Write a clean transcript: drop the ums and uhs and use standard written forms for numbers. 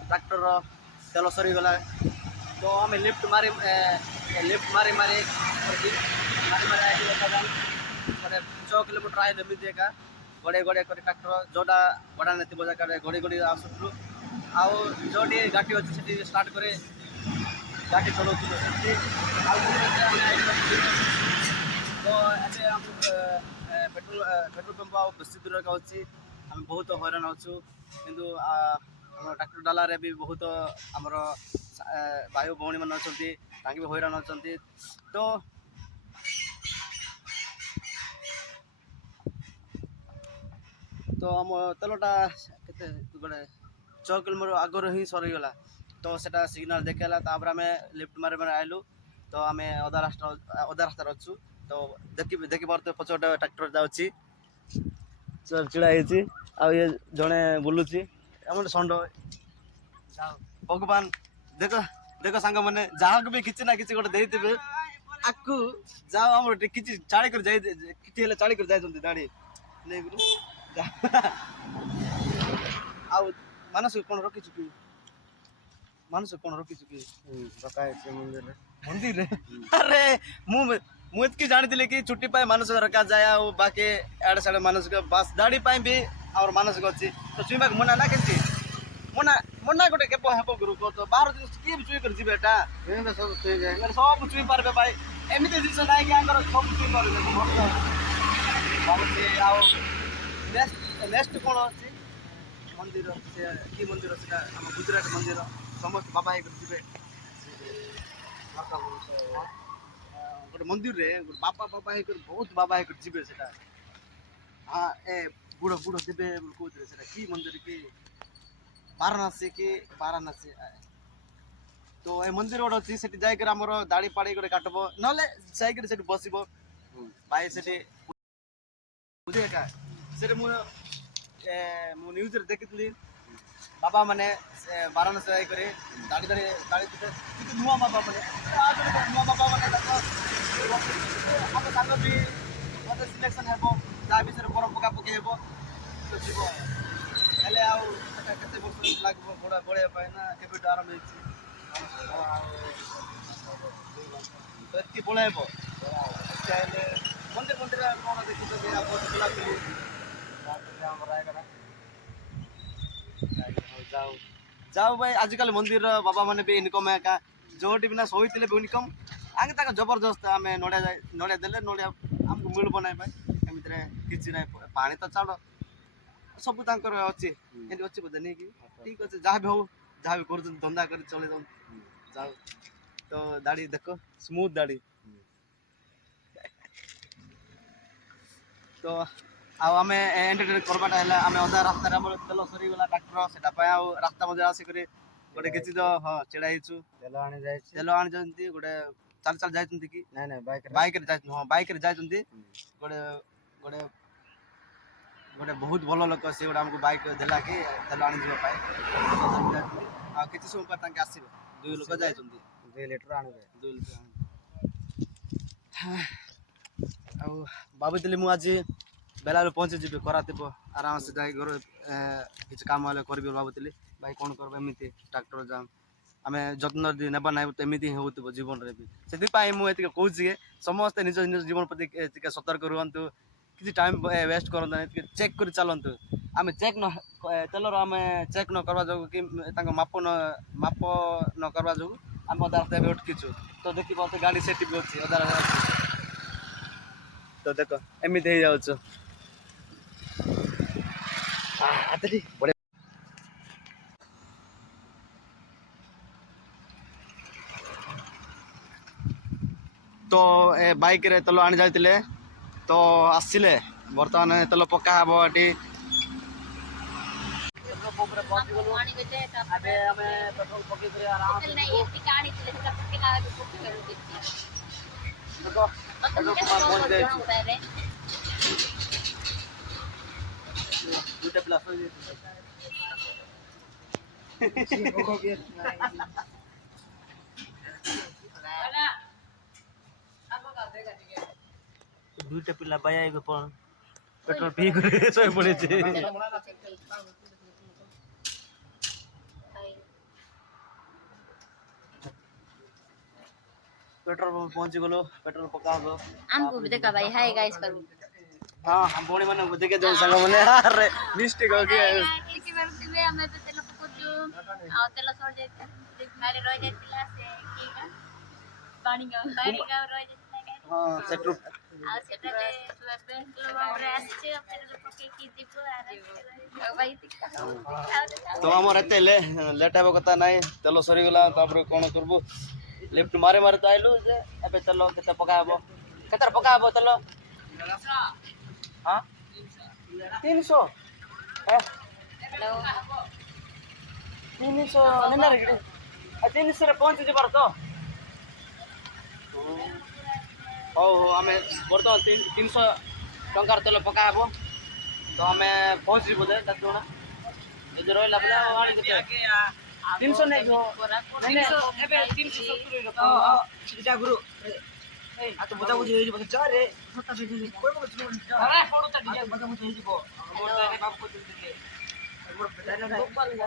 tractor तेल सरीगला तो आम लिफ्ट मारी मारी मारी गोटे 6 किलोमीटर आए एमती एका गड़े गड़े कर ट्रैक्टर जोटा गड़ा नहीं जगह गड़ी गड़ी आसुलु आउ जो गाड़ी अच्छी से स्टार्ट करे गाड़ी चलाऊ तो पेट्रोल पेट्रोल पंप बेस दूर अच्छी आम बहुत हैरान अच्छु किंतु ट्रैक्टर डाला भी बहुत आमर भाई भौणी मैंने अच्छा भी हैरान अच्छा तो आम तेलटा के गोटे 6 किलोमीटर आगर ही सरीगला तो सेटा सिग्नाल देखेला तापर आम लिफ्ट मारे मारे आइलु तो आम अधा रास्ता अच्छु तो देखी पारे पछटे ट्रैक्टर जाऊँगी चिड़ा ये जड़े बुलूची षंड भगवान देख देख सांग मैंने जहाँ भी किसी ना कि गोटे देते आकु जाओ आम कि चाड़ी कर चाड़ी कर जाती दाड़ी नहीं मानस कौन रखी कि मानस कौन रखी कि मंदिर अरे मुझे जानी कि छुट्टी पाए मानस रखा जाए और बाकी एड साइड मानस बास दाड़ी भी और मानस अच्छी तो छुईवा मना ना के मना मना गोटे केप हे गुरु कह तो बाहर जिन किए भी चुई कर जी बेटा सब चुई जाए सब चुई पारे भाई एमती जिन ना कि सब चुई पारे नेक्स्ट कौन अच्छी मंदिर से कि मंदिर से गुजरात मंदिर समस्त बाबा जी गोटे मंदिर रे बाबा बाबा बहुत बाबा जी हाँ ए बुढ़ बुढ़ देवे कहते कि मंदिर कि वाराणसी तो ये मंदिर गोटे अच्छी से जाकर आम दाड़ी पाड़ी गोटे काटब ना जाकर बस भाई से न्यूज देखी बाबा मैंने वाराणसी जाकर दाड़ी दाड़ी दाड़ी नुआ बाबा मैंने नुआ बाबा मैंने आम भी मत सिलेक्शन हे जहाँ विषय बरफ पका पकई हे तो जीव हेल्ले आते वर्ष लगे बढ़ाई ना के आरंभ तो ये बढ़ाइब मंदिर मंदिर कौन देखी जाओ जाओ भाई आजिकल मंदिर बाबा मैंने भी इनकम है का जोटी भी ना शोते भी इनकम आगे तक जबरदस्त आम नड़िया देले नड़िया आमको मिलब ना भाई एमती किसी ना पानी तो छाड़ सब अच्छी अच्छी बोधे नहीं कि ठीक अच्छे जहाँ भी हो जहाँ भी कर धंदा कर चले जाओ तो दाढ़ी देख स्मूथ दाढ़ी तो आम एंटरटेन करवाटा है आम अधा रास्तार तेल सरीगला ट्रैक्टर से रास्ता मध्य आसिक गोटे किसी तो हाँ छेड़ा तेल आनी गोटे चल चल जाती कि बैक हाँ बैक जाती गोटे गोटे गोटे बहुत भल लोक सी गोटे आमको बैक देला कि तेल आनी किसी समय पर आसवे 2 लोक जाए 2 लीटर आने 2 लीटर भाई मुझे बेला पहुँची जी खरा थी आराम से जाए घर किसी कम हेल्ले करी भावुली भाई कौन कर एमती ट्रैक्टर जाम आम जत्न नेबा ना तो एमती ही हो जीवन में भी से मुझे कहे समस्ते निज निज जीवन प्रति सतर्क रुहतु किसी टाइम वेस्ट करते चेक कर चलतु आम चेक न तेलर आम चेक न करवा जो कि माप न करवा जो आम अधा रास्ता अटकीचु तो देखी पाते गाड़ी सेठी भी अच्छी अधा रास्ता तो देख एमती हो जाऊँ तो ए बाइक रे तेल आनी जाते तो आसले बर्तमान तेल पका हम ये पेट्रोल पकई दुईटा पिला बाया पेट्रोल पी कर पड़े पेट्रोल पंप पहुंची गलो पेट्रोल पका हबो हमको भी देखा भाई हाय गाइस करू हां हम बोणी माने को देखे दो संग माने अरे मिस्टेक हो गया किसी बार से हमें तो तेल पकुचु आ तेल छोड़ देते खाली रह जातिला से की पानी का रह जातिला हां सेटू आ सेटा ले बैंक रे आछे अपने पके की दीपो आ भाई तो हमर एते लेट हेबो कथा नाही तेल सरी गेला तापर कोन करबो लेफ्ट मारे मारे तो आइलु जे एबे तेल केते पका हबो केते पका हबो तेल हां 300 हेलो 300 निना रे 300 रे पहुंच जे पार तो हो आमे बर्तमान 300 टंकार तेल पका हबो तो आमे पहुंच जीबो दे ततुना जे रोइला बला आनी केते 300 नहीं हो 300 एबे 370 रखो इटा गुरु आ तो बुझा बुझी होई जबो जा रे सत्ता से कोई को चलो अरे फोड़ो त डीजे बुझा बुझी होई जबो मोर तो बाप को दे दे मोर बेटा ना